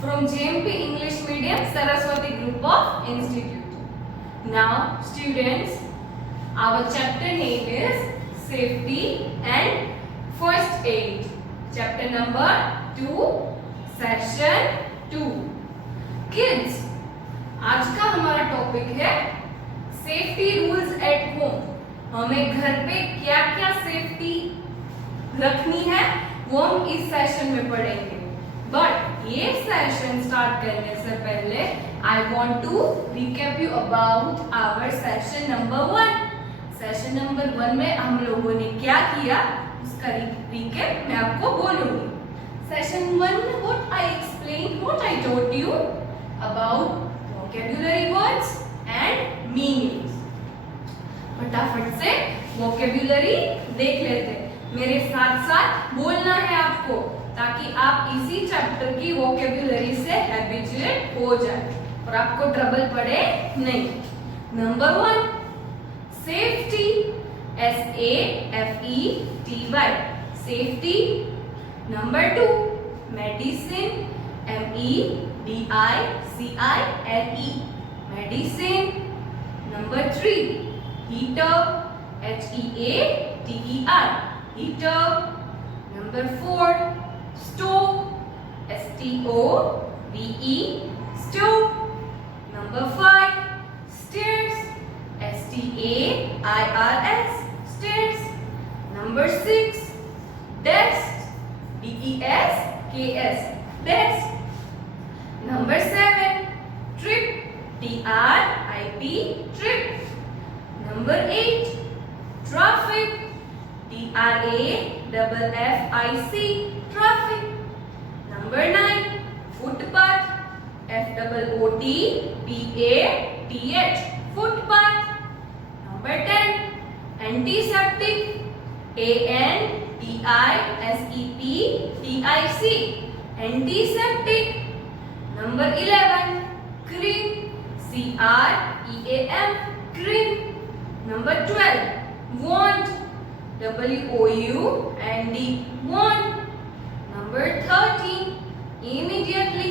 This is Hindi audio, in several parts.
from JMP English Medium Saraswati Group of Institute. Now students, our chapter name is Safety and First Aid. Chapter number 2, Section 2. Kids, आज का हमारा टॉपिक है सेफ्टी रूल्स एट होम। हमें घर पे क्या क्या सेफ्टी रखनी है वो हम इस सेशन में पढ़ेंगे। बट ये सेशन स्टार्ट करने से पहले I want to recap you about our session number 1। Session number 1 में हम लोगों ने क्या किया उसका रिकैप मैं आपको बोलूंगी। सेशन 1 में what I explain, what I told you about vocabulary words and meanings. फटाफट से वोकैब्युलरी देख लेते हैं। मेरे साथ साथ बोलना है आपको ताकि आप इसी चैप्टर की वोकैब्युलरी से हैबिचुएट हो जाए और आपको ट्रबल पड़े नहीं। Number 1, safety, SAFETY, safety. Number 2, medicine, MEDICINE, medicine. Number 3, heater, HEATER, heater. Number 4, stove, STOVE, stove. Number 5, stairs, STAIRS, stairs. Number 6, desk, DESKS, desk. Number 7, trip, TRIP, trip. Number 8, traffic, TRAFFIC, traffic. Number 9, footpath, FOOTPATH, footpath. Number 10, antiseptic, ANTISEPTIC, antiseptic. Number 11, cream, CREAM, cream. Number 12, wand, WOUND, wand. Number 13, immediately,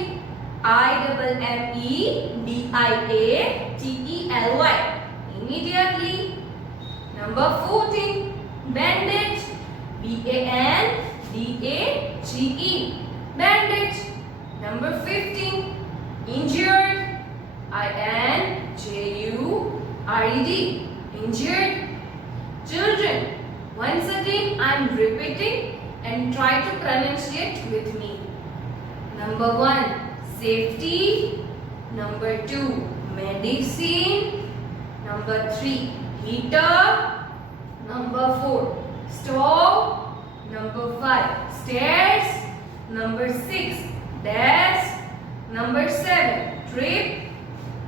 IMMEDIATELY, immediately. Number 14, bandage, BANDAGE, bandage. Number 15, injured, INJURED, injured. Children, once again I am repeating and try to pronunciate with me. Number 1, safety. Number 2, medicine. Number 3, heater. Number 4, stove. Number 5, stairs. Number 6, desk. Number 7, trip.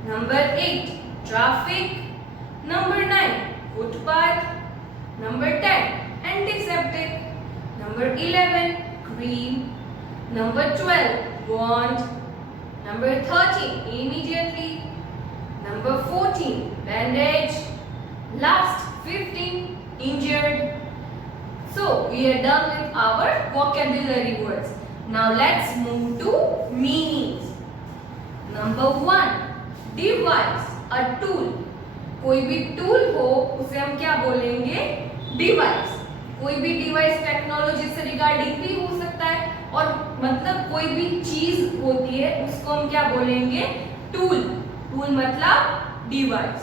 Number 8, traffic. Number 9, footpath. Number 10, antiseptic. Number 11, cream. Number 12, wand. Number 13, immediately. Number 14, bandage. Last, 15, injured. So we are done with our vocabulary words. Now let's move to meanings. Number 1, device, a tool. कोई भी टूल हो उसे हम क्या बोलेंगे? डिवाइस। कोई भी डिवाइस टेक्नोलॉजी से रिगार्डिंग भी हो सकता है और मतलब कोई भी चीज होती है उसको हम क्या बोलेंगे? टूल। टूल मतलब device.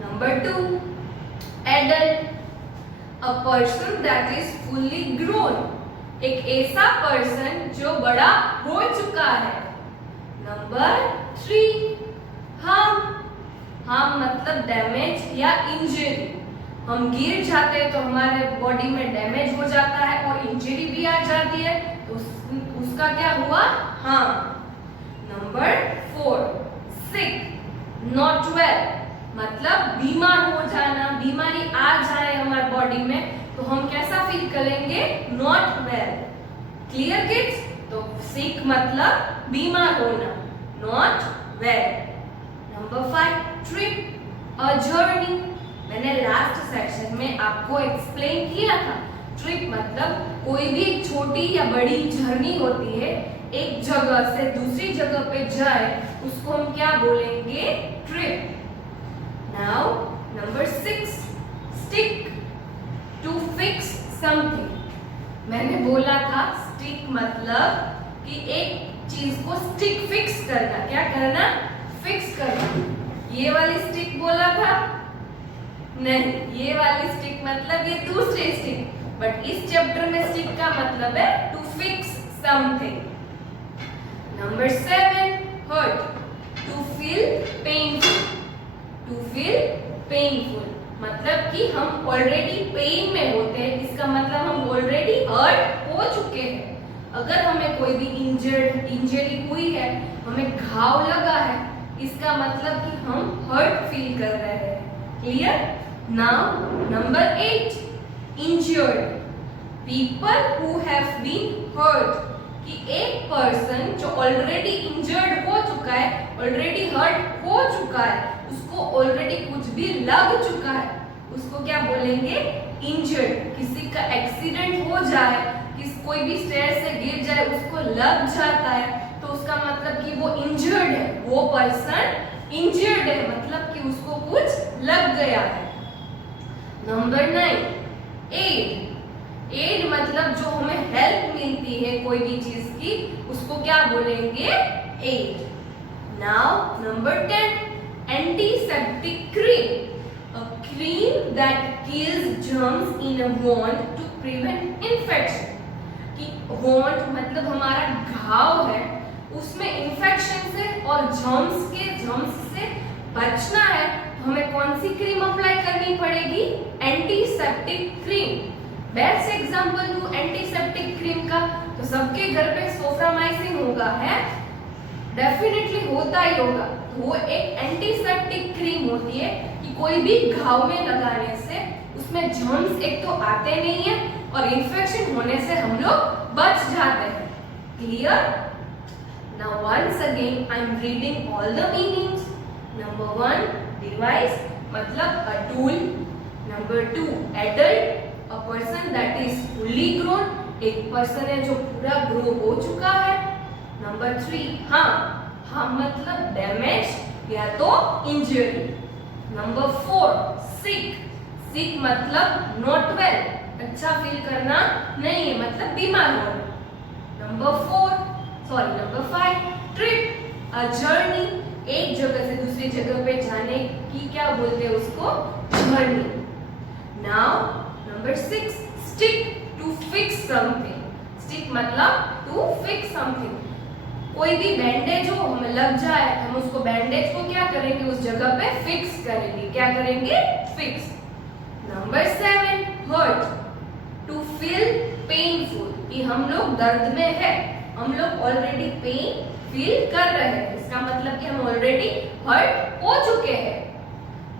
Number 2, adult, a person that is fully grown, एक ऐसा पर्सन जो बड़ा हो चुका है। नंबर 3, हार्म, हार्म मतलब डैमेज या इंजरी। हम गिर जाते हैं तो हमारे बॉडी में डैमेज हो जाता है और इंजरी भी आ जाती है तो उसका क्या हुआ? Harm. Number 4, sick, not well मतलब बीमार हो जाना, बीमारी आ जाए हमारे बॉडी में तो हम कैसा फील करेंगे? Not well. Clear kids? तो सिक मतलब बीमार होना, not well. Number 5, trip, a journey. मैंने लास्ट सेक्शन में आपको एक्सप्लेन किया था ट्रिप मतलब कोई भी छोटी या बड़ी जर्नी होती है एक जगह से दूसरी जगह पे जाए उसको हम क्या बोलेंगे? Trip. Now number 6, stick, to fix something. मैंने बोला था स्टिक मतलब कि एक चीज को स्टिक फिक्स करना। क्या करना? फिक्स करना। ये वाली स्टिक बोला था? नहीं, ये वाली स्टिक मतलब ये दूसरी स्टिक, बट इस चैप्टर में स्टिक का मतलब है to fix something. Number 7, hurt, to feel painful. To feel painful मतलब कि हम ऑलरेडी पेन में होते हैं, इसका मतलब हम ऑलरेडी हर्ट हो चुके हैं। अगर हमें कोई भी इंजरी हुई है, हमें घाव लगा है, इसका मतलब कि हम हर्ट फील कर रहे हैं। Clear? Now number 8, injured, people who have been hurt, कि एक पर्सन जो ऑलरेडी इंजर्ड हो चुका है, ऑलरेडी हर्ट हो चुका है, उसको ऑलरेडी कुछ भी लग चुका है, उसको क्या बोलेंगे? इंजर्ड। किसी का एक्सीडेंट हो जाए, कोई भी स्टेयर से गिर जाए, उसको लग जाता है, तो उसका मतलब कि वो इंजर्ड है, वो पर्सन इंजर्ड है, मतलब कि उसको कुछ लग गया है। Number 9, add. एड मतलब जो हमें हेल्प मिलती है कोई भी चीज की, उसको क्या बोलेंगे? Aid. Now number 10, antiseptic cream, a cream that kills germs in a wound to prevent infection. कि वुंड मतलब हमारा घाव है, उसमें इन्फेक्शन से और जर्म्स से बचना है, तो हमें कौन सी क्रीम अप्लाई करनी पड़ेगी? Antiseptic cream. बेस्ट एग्जांपल दूं एंटीसेप्टिक क्रीम का, तो सबके घर पे सोफ्रामाइसिन होगा, है डेफिनेटली होता ही होगा। वो एक एंटीसेप्टिक क्रीम होती है कि कोई भी घाव में लगाने से उसमें जर्म्स एक तो आते नहीं है और इन्फेक्शन होने से हम लोग बच जाते हैं। Clear? Now once again I am reading all the meanings. Number 1, device मतलब a tool. Number 2, adult, a person that is fully grown, एक पर्सन है जो पूरा ग्रो हो चुका है। नंबर 3, हार्म मतलब डैमेज या तो इंजरी। नंबर 4, सिक, सिक मतलब नॉट वेल, अच्छा फील करना नहीं है, मतलब बीमार होना। नंबर 5, ट्रिप, अ जर्नी, एक जगह से दूसरी जगह पे जाने की क्या बोलते हैं उसको? Journey. Now number 6, stick, to fix something. Stick मतलब टू फिक्स समथिंग। कोई भी बैंडेज हो, हमें लग जाए, हम उसको बैंडेज को क्या करेंगे? उस जगह पे फिक्स करेंगे। क्या करेंगे? Fix. Number 7, hurt, to feel painful, कि हम लोग दर्द में है, हम लोग ऑलरेडी पेन फील कर रहे हैं, इसका मतलब कि हम ऑलरेडी हर्ट हो चुके हैं।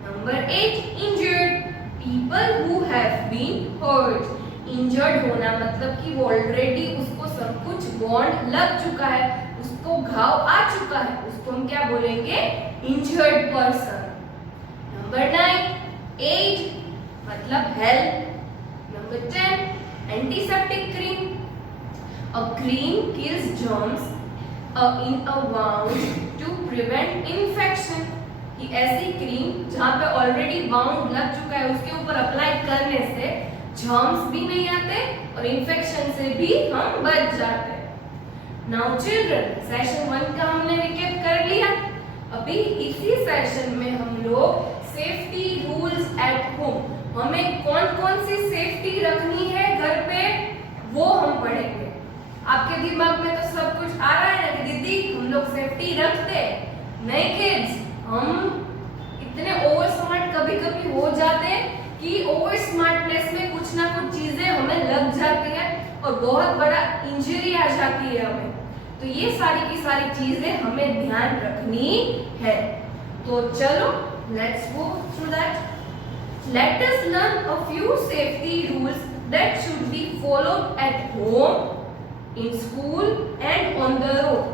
Number 8, injured, people who have been hurt, injured होना मतलब कि वो ऑलरेडी उसको सब कुछ वॉन्ड लग चुका है, उसको घाव आ चुका है, उसको हम क्या बोलेंगे? Injured person. नंबर 9, एज मतलब help. Number 10, antiseptic cream, a cream kills germs in a wound to prevent infection, कि ऐसी क्रीम जहाँ पे ऑलरेडी वाउंड लग चुका है उसके ऊपर अप्लाई करने से जर्म्स भी नहीं आते और इन्फेक्शन से भी हम बच जाते हैं। नाउ चिल्ड्रन, सेशन 1 का हमने रिकैप कर लिया। अभी इसी सेशन में हम लोग सेफ्टी रूल्स एट होम, हमें कौन कौन सी सेफ्टी रखनी है घर पे, वो हम पढ़ेंगे। आपके दिमाग में तो सब कुछ आ रहा है ना कि दीदी हम लोग सेफ्टी रखते हैं। नहीं किड्स, हम इतने ओवर स्मार्ट कभी कभी हो जाते हैं कि ओवर स्मार्टनेस में कुछ ना कुछ चीजें हमें लग जाती है और बहुत बड़ा इंजरी आ जाती है हमें। तो ये सारी की सारी चीजें हमें ध्यान रखनी है। तो चलो let's go through that. Let us learn a few safety rules that should be followed at home, in school and on the road.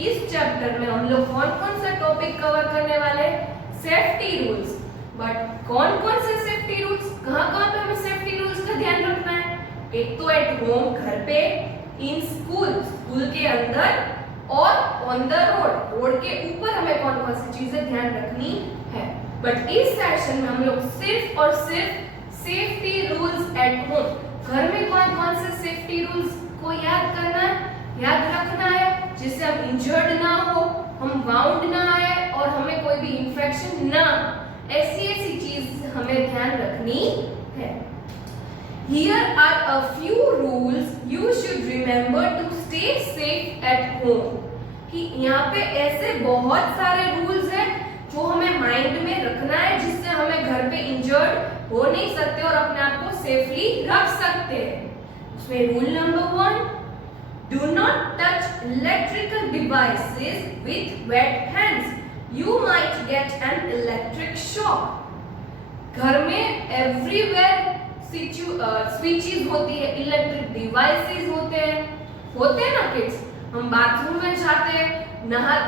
इस चैप्टर में हम लोग कौन कौन सा टॉपिक कवर करने वाले हैं? Safety rules. बट कौन कौन से सेफ्टी रूल्स, कहाँ कहाँ पे हमें सेफ्टी रूल्स का ध्यान रखना है? एक तो एट होम, घर पे, इन स्कूल के अंदर और ऑन द रोड के ऊपर हमें कौन कौन सी चीजें ध्यान रखनी है। बट इस सेशन में हम लोग सिर्फ और सिर्फ सेफ्टी रूल्स एट होम, घर में कौन कौन से सेफ्टी रूल्स को याद करना है, याद रखना है, जिससे हम इंजर्ड ना हो, हम वाउंड ना आए और हमें कोई भी इंफेक्शन ना, ऐसी चीज हमें ध्यान रखनी है। Here are a few rules you should remember to stay safe at home। कि यहाँ पे ऐसे बहुत सारे रूल्स हैं जो हमें माइंड में रखना है, जिससे हमें घर पे इंजर्ड हो नहीं सकते और अपने आप को सेफली रख सकते हैं। उसमें rule number 1, do not touch electrical devices with wet hands, you might get an electric shock। घर में एवरीवेयर स्विचेस होती है, इलेक्ट्रिक डिवाइसेस होते हैं ना किड्स। हम बाथरूम में जाते हैं,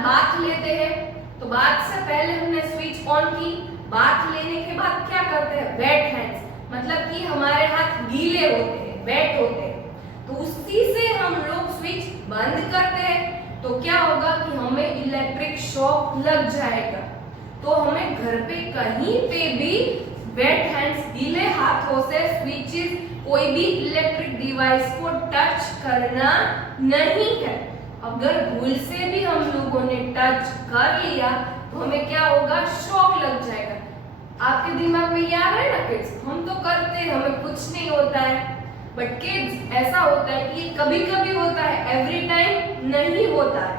बाथ लेते हैं, तो बाथ से पहले हमने स्विच ऑन की, बाथ लेने के बाद क्या करते हैं, वेट हैंड्स, मतलब कि हमारे हाथ गीले होते हैं, वेट होते हैं, तो उसी से हम लोग स्विच बंद करते हैं, तो क्या होगा कि हमें इलेक्ट्रिक शॉक लग जाएगा। तो हमें घर पे कहीं पे भी वेट हैंड्स, गीले हाथों से स्विचेस, कोई भी इलेक्ट्रिक डिवाइस को टच करना नहीं है। अगर भूल से भी हम लोगों ने टच कर लिया तो हमें क्या होगा, शॉक लग जाएगा। आपके दिमाग में ये आ रहा है ना किड्स, हम तो करते हैं, हमें कुछ नहीं होता है, बट किड्स ऐसा होता है कि कभी कभी होता है, एवरी टाइम नहीं होता है।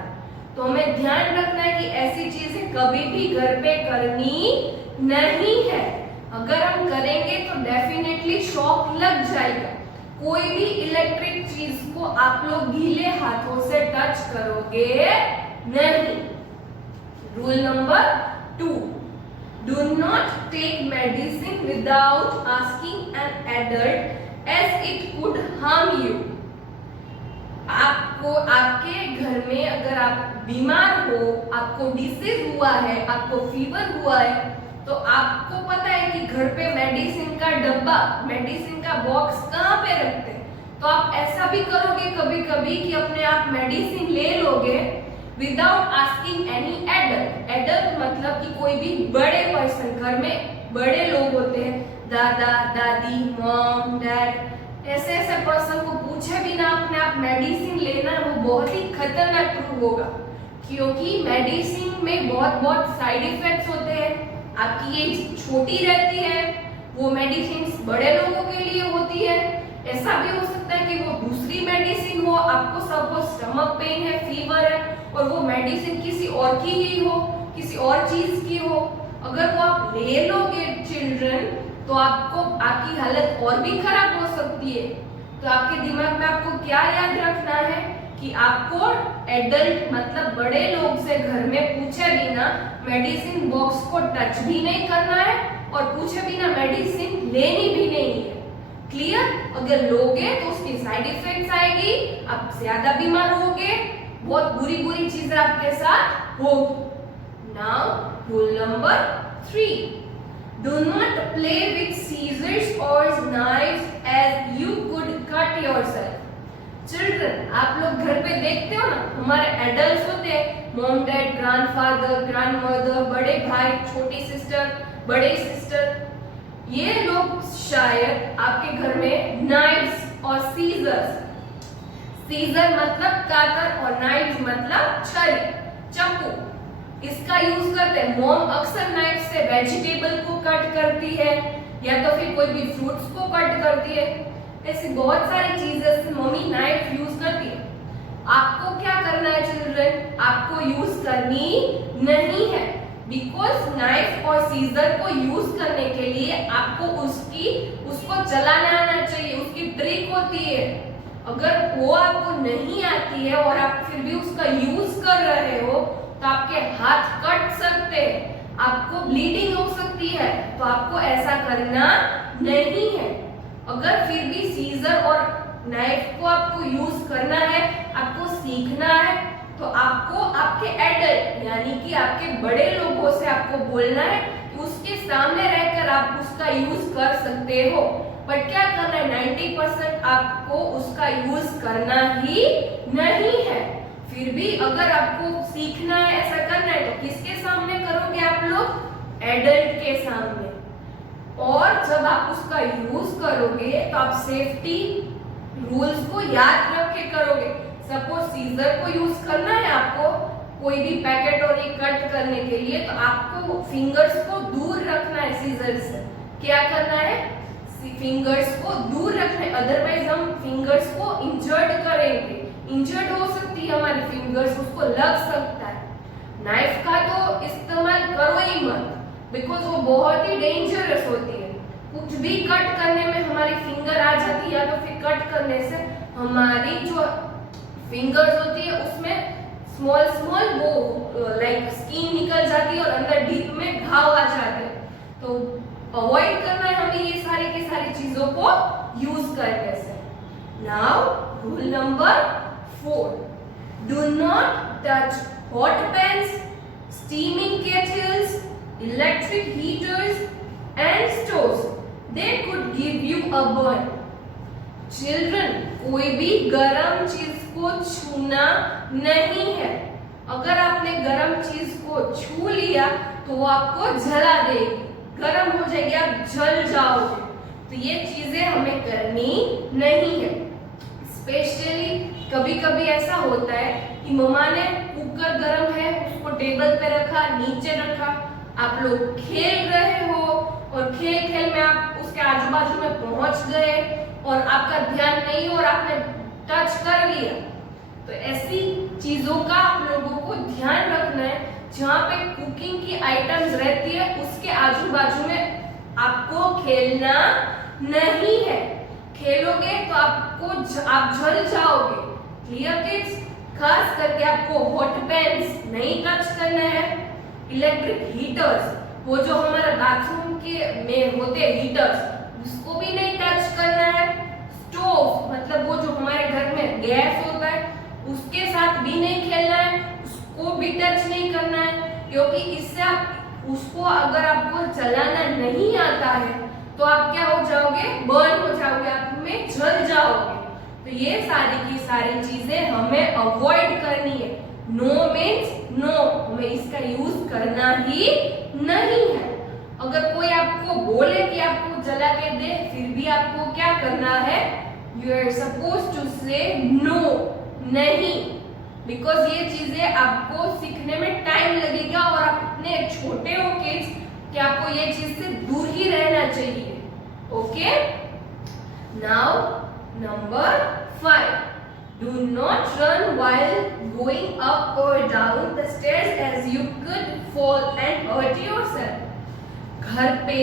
तो हमें ध्यान रखना है कि ऐसी चीजें कभी भी घर पे करनी नहीं है। अगर हम करेंगे तो डेफिनेटली शॉक लग जाएगा। कोई भी इलेक्ट्रिक चीज को आप लोग गीले हाथों से टच करोगे नहीं। Rule number 2, do not take medicine without asking an adult as it could harm you. आपको आपके घर में अगर आप बीमार हो, आपको डिसीज हुआ है, आपको फीवर हुआ है, तो आपको पता है कि घर पे मेडिसिन का डब्बा, मेडिसिन का बॉक्स कहाँ पे रखते हैं, तो आप ऐसा भी करोगे कभी कभी कि अपने आप मेडिसिन ले लोगे without asking any adult. Adult मतलब कि कोई भी बड़े पर्सन, घर में बड़े लोग होते हैं, दादा दादी, मॉम डैड, ऐसे पर्सन को पूछे बिना अपने आप मेडिसिन लेना वो बहुत ही खतरनाक प्रूव होगा, क्योंकि मेडिसिन में बहुत साइड इफेक्ट्स होते हैं। आपकी एज छोटी रहती है, वो मेडिसिन बड़े लोगों के लिए होती है। ऐसा भी हो सकता है कि वो दूसरी मेडिसिन हो, आपको सपोज स्टमक पेन है, फीवर है, और वो मेडिसिन किसी और की ही हो, किसी और चीज की हो। अगर वो आप ले लोगे चिल्ड्रन, तो आपको आपकी हालत और भी खराब हो सकती है। तो आपके दिमाग में आपको क्या याद रखना है कि आपको एडल्ट मतलब बड़े लोग से घर में पूछे बिना मेडिसिन बॉक्स को टच भी नहीं करना है और पूछे बिना मेडिसिन लेनी भी नहीं है। क्लियर? अगर लोगे तो उसकी साइड इफेक्ट्स आएगी, आप ज्यादा बीमार होगे, बहुत बुरी चीजें आपके साथ होगी। Now rule number 3, do not play with scissors or knives as you could cut yourself। Children, आप लोग घर पे देखते हो ना, हमारे एडल्ट्स होते हैं, मॉम डैड, ग्रैंडफादर, ग्रैंडमदर, बड़े भाई, छोटी सिस्टर, बड़े सिस्टर, ये लोग शायद आपके घर में नाइफ्स और सीजर्स, सीजर मतलब कातर और नाइफ्स मतलब छरी, चाकू, इसका यूज करते हैं। मॉम अक्सर नाइफ से वेजिटेबल को कट करती है या तो फिर कोई भी फ्रूट्स को कट करती है। ऐसी बहुत सारी चीजें से मम्मी नाइफ यूज करती है। आपको क्या करना है चिल्ड्रन, आपको यूज करनी नहीं है, बिकॉज नाइफ और सीजर को यूज करने के लिए आपको उसको चलाना आना चाहिए, उसकी ट्रिक होती है। अगर वो आपको नहीं आती है और आप फिर भी उसका यूज कर रहे हो तो आपके हाथ कट सकते हैं, आपको ब्लीडिंग हो सकती है, तो आपको ऐसा करना नहीं है। अगर फिर भी सीजर और नाइफ को आपको यूज करना है, आपको सीखना है, तो आपको आपके एडल्ट यानी कि आपके बड़े लोगों से आपको बोलना है कि उसके सामने रहकर आप उसका यूज कर सकते हो। बट क्या करना है, 90% आपको उसका यूज करना ही नहीं है। फिर भी अगर आपको सीखना है, ऐसा करना है, तो किसके सामने करोगे आप लोग? एडल्ट के सामने। और जब आप उसका यूज करोगे तो आप सेफ्टी रूल्स को याद रख के करोगे। सपोज सीजर को यूज करना है आपको कोई भी पैकेट और ये कट करने के लिए, तो आपको फिंगर्स को दूर रखना है सीजर से। क्या करना है? फिंगर्स को दूर रखना है, अदरवाइज हम फिंगर्स को इंजर्ड करेंगे। इंजर्ड हो सकती है हमारी फिंगर्स, उसको लग सकता है। नाइफ का तो इस्तेमाल करो ही मत, बिकॉज वो बहुत ही डेंजरस होती है। कुछ भी कट करने में हमारी फिंगर आ जाती है, तो फिर कट करने से हमारी जो फिंगर्स होती है उसमें स्मॉल स्मॉल वो लाइक स्किन निकल जाती है और अंदर डीप में घाव आ जाते हैं। तो अवॉइड करना है हमें ये सारी की सारी चीजों को यूज करने से। Now rule number 4, do not touch hot pans, steaming kettles, electric heaters and stoves, they could give you a burn. Children, कोई भी गर्म चीज को छूना नहीं है। अगर आपने गर्म चीज को छू लिया तो वो आपको जला देगी, गर्म हो जाएगी, आप जल जाओगे। तो ये चीजें हमें करनी नहीं है। स्पेशली कभी कभी ऐसा होता है कि मम्मा ने कुकर गर्म है, उसको टेबल पे रखा, नीचे रखा, आप लोग खेल रहे हो और खेल खेल में आप उसके आजू बाजू में पहुंच गए और आपका ध्यान नहीं हो और आपने टच कर लिया। तो ऐसी चीजों का आप लोगों को ध्यान रखना है। जहाँ पे कुकिंग की आइटम्स रहती है उसके आजू बाजू में आपको खेलना नहीं है। खेलोगे तो आप जल जाओगे। Clear kids? खास करके आपको हॉट पैन्स नहीं टच करना है। इलेक्ट्रिक हीटर्स, वो जो हमारे बाथरूम के में होते हीटर्स, उसको भी नहीं टच करना है। स्टोव मतलब वो जो हमारे घर में गैस होता है उसके साथ भी नहीं खेलना है, उसको भी टच नहीं करना है, क्योंकि इससे आप उसको अगर आपको चलाना नहीं आता है तो आप क्या हो जाओगे? बर्न हो जाओगे, आप में जल जाओगे। तो ये सारी की सारी चीजें हमें अवॉइड करनी है। नो मीन्स नो, हमें इसका यूज करना ही नहीं है। अगर कोई आपको बोले कि आपको जला के दे, फिर भी आपको क्या करना है? यू आर सपोज टू से नो, नहीं, बिकॉज ये चीजें आपको सीखने में टाइम लगेगा और आप इतने छोटे हो किड्स कि आपको ये चीज से दूर ही रहना चाहिए। Okay? Now number 5, do not run while going up or down the stairs as you could fall and hurt yourself। घर पे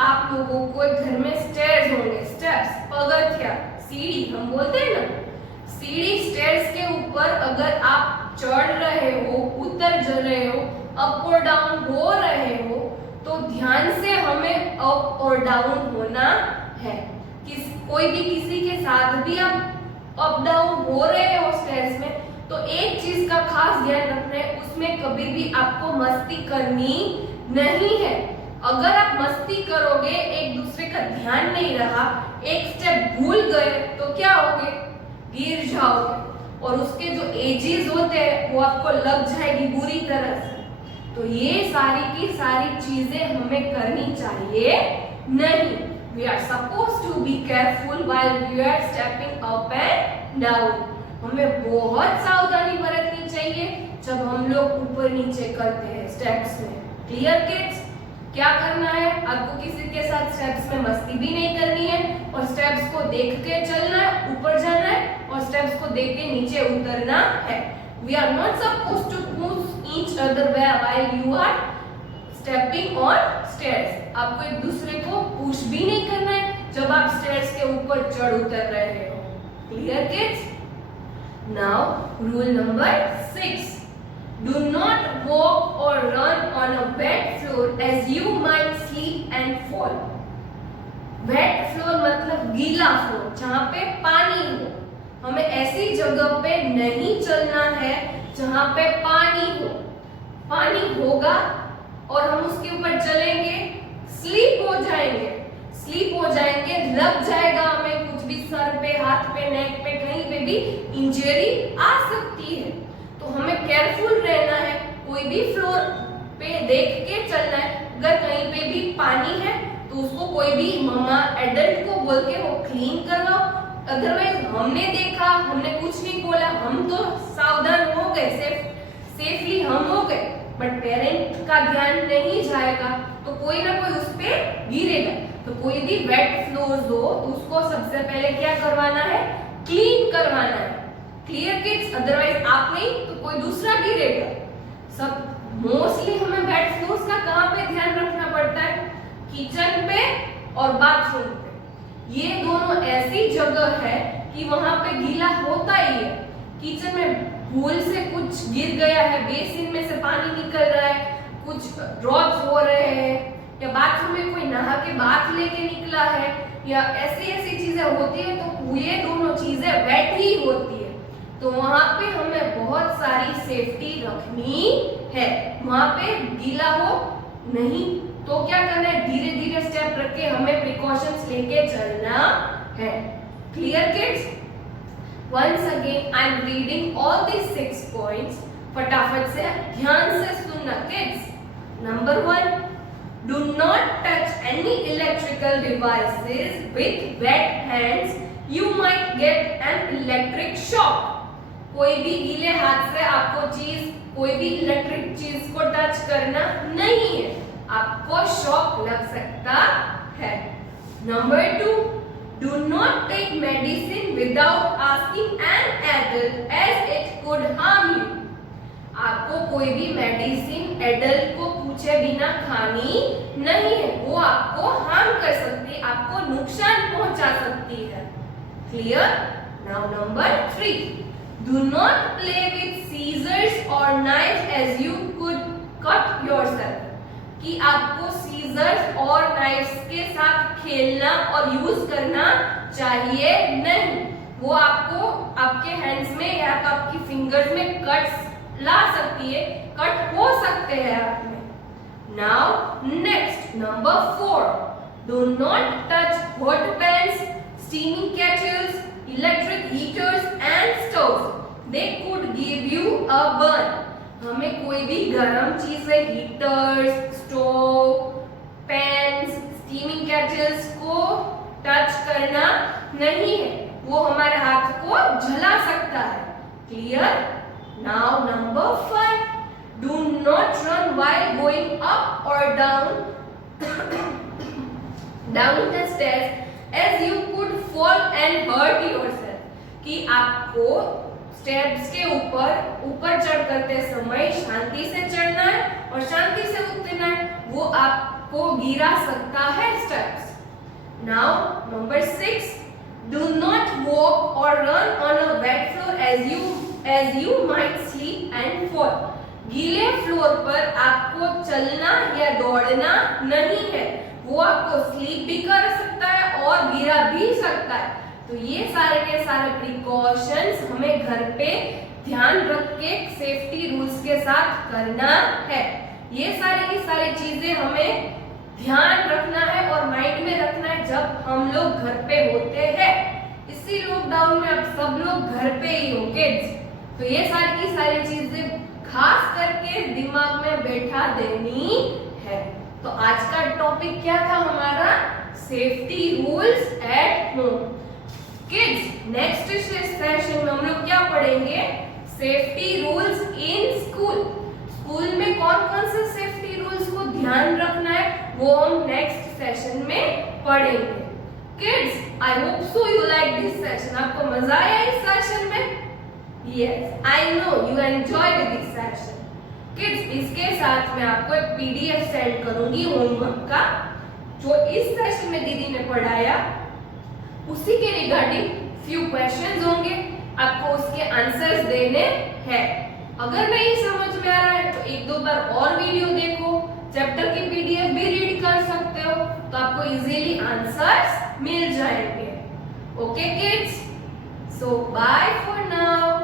आप लोगों को घर में स्टेयर्स होंगे, स्टेप्स, पगथिया, सीढ़ी हम बोलते हैं ना, सीढ़ी स्टेयर्स के ऊपर अगर आप चढ़ रहे हो, उतर जा रहे हो, अप और डाउन हो रहे हो, तो ध्यान से हमें अप और डाउन होना है। कोई भी किसी के साथ भी आप अप डाउन हो रहे हो स्टेयर्स में, तो एक चीज का खास ध्यान रखना है, उसमें कभी भी आपको मस्ती करनी नहीं है। अगर आप मस्ती करोगे, एक दूसरे का ध्यान नहीं रहा, एक स्टेप भूल गए, तो क्या होगे? गिर जाओगे और उसके जो एजेस होते हैं वो आपको लग जाएगी बुरी तरह से। तो ये सारी की सारी चीजें हमें करनी चाहिए नहीं। We are supposed to be careful while we are stepping up and down। हमें बहुत सावधानी बरतनी चाहिए जब हम लोग ऊपर नीचे करते हैं स्टेप्स में। Clear kids? क्या करना है? आपको किसी के साथ स्टेप्स में मस्ती भी नहीं करनी है और स्टेप्स को देख के चलना है, ऊपर जाना है और स्टेप्स को देख के नीचे उतरना है। We are not supposed to push each other while you are stepping on stairs। आपको एक दूसरे को पुश भी नहीं करना है जब आप स्टेयर्स के ऊपर चढ़ उतर रहे हो। Clear kids? Now rule number 6, do not walk or run on a wet floor as you might slip and fall। wet floor मतलब गीला फ्लोर, जहाँ पे पानी हो। हमें ऐसी जगह पे नहीं चलना है जहाँ पे पानी हो। पानी होगा और हम उसके ऊपर चलेंगे, स्लिप हो जाएंगे। स्लिप हो जाएंगे, लग जाएगा हमें कुछ भी, सर पे, हाथ पे, नेक पे, कहीं पे भी इंजरी आ सकती है। तो हमें केयरफुल रहना है, कोई भी फ्लोर पे देख के चलना है। अगर कहीं पे भी पानी है तो उसको कोई भी मम्मा एडल्ट को बोल के वो क्लीन करवाओ। अदरवाइज हमने देखा, हमने कुछ नहीं बोला, हम तो सावधान हो गए, सेफली हम हो गए, बट पेरेंट का ध्यान नहीं जाएगा तो कोई ना कोई उस पे गिरेगा। तो कोई भी वेट फ्लोर्स हो तो उसको सबसे पहले क्या करवाना है, क्लीन करवाना है। Clear kids? अदरवाइज आप नहीं तो कोई दूसरा गिरेगा। सब मोस्टली हमें वेट फ्लोर्स का कहाँ पे ध्यान रखना पड़ता है, किचन पे और बाथरूम पे। ये दोनों ऐसी जगह है कि वहां पे गीला होता ही है। किचन में भूल से कुछ गिर गया है, बेसिन में से पानी निकल रहा है, कुछ ड्रॉप्स हो रहे हैं, या बाथरूम में कोई नहा के बाथ लेके निकला है, या ऐसी ऐसी चीजें होती है, तो ये दोनों चीजें वेट ही होती है। तो वहां पे हमें बहुत सारी सेफ्टी रखनी है। वहां पे गीला हो नहीं तो क्या करना है, धीरे धीरे स्टेप रख के हमें प्रिकॉशंस लेके चलना है। Clear kids? Once again I am reading all these 6 points. फटाफट से ध्यान से सुनना kids. Number 1, do not touch any electrical devices with wet hands, you might get an electric shock। कोई भी गीले हाथ से आपको चीज, कोई भी इलेक्ट्रिक चीज को टच करना नहीं है, आपको शॉक लग सकता है। Number 2, do not take medicine without asking an adult as it could harm you। आपको कोई भी मेडिसिन एडल्ट को पूछे बिना खानी नहीं है, वो आपको हार्म कर सकती है, आपको नुकसान पहुंचा सकती है। Clear? Now number 3, do not play with scissors or knives as you could cut yourself। कि आपको सीजर्स और नाइफ्स के साथ खेलना और यूज करना चाहिए नहीं, वो आपको आपके हैंड्स में या तो आपकी फिंगर्स में कट्स ला सकती है, कट हो सकते हैं आप में। Now next number 4, do not touch hot pans, steaming kettles, electric heaters and stoves, they could give you a burn. हमें कोई भी गर्म चीजें, heaters, stove, pans, steaming kettles को टच करना नहीं है, वो हमारे हाथ को जला सकता है। Clear? Now number 5, do not run while going up or down the stairs as you could fall and hurt yourself। कि आपको स्टेप्स के ऊपर चढ़ करते समय शांति से चढ़ना है और शांति से उतरना है, वो आपको गिरा सकता है steps. Now number 6, do not walk or run on a wet floor as you might slip and fall। गीले फ्लोर पर आपको चलना या दौड़ना नहीं है, वो आपको स्लीप भी कर सकता है और गिरा भी सकता है। तो ये सारे के सारे प्रिकॉशंस हमें घर पे ध्यान रख के सेफ्टी रूल्स के साथ करना है। ये सारी की सारी चीजें हमें ध्यान रखना है और माइंड में रखना है जब हम लोग घर पे होते हैं। इसी लॉकडाउन में आप सब लोग घर पे ही हो किड्स, तो ये सारी की सारी चीजें खास करके दिमाग में बैठा देनी है। तो आज का टॉपिक क्या था हमारा, safety rules at home. Kids, next session में हम लोग क्या पढ़ेंगे, safety rules in school. School में कौन कौन से सेफ्टी रूल्स को ध्यान रखना है वो हम नेक्स्ट सेशन में पढ़ेंगे। Kids, I hope so you like this session. आपको मजा आया इस सेशन में? Yes, I know you enjoyed this session. Kids, इसके साथ मैं आपको एक पीडीएफ सेंड करूंगी होमवर्क का, जो इस सेशन में दीदी ने पढ़ाया उसी के रिगार्डिंग फ्यू क्वेश्चंस होंगे, आपको उसके आंसर्स देने हैं। अगर नहीं समझ में आ रहा है तो एक दो बार और वीडियो देखो, चैप्टर की पीडीएफ भी रीड कर सकते हो, तो आपको इजीली आंसर्स मिल जाएंगे। Okay kids, so bye for now.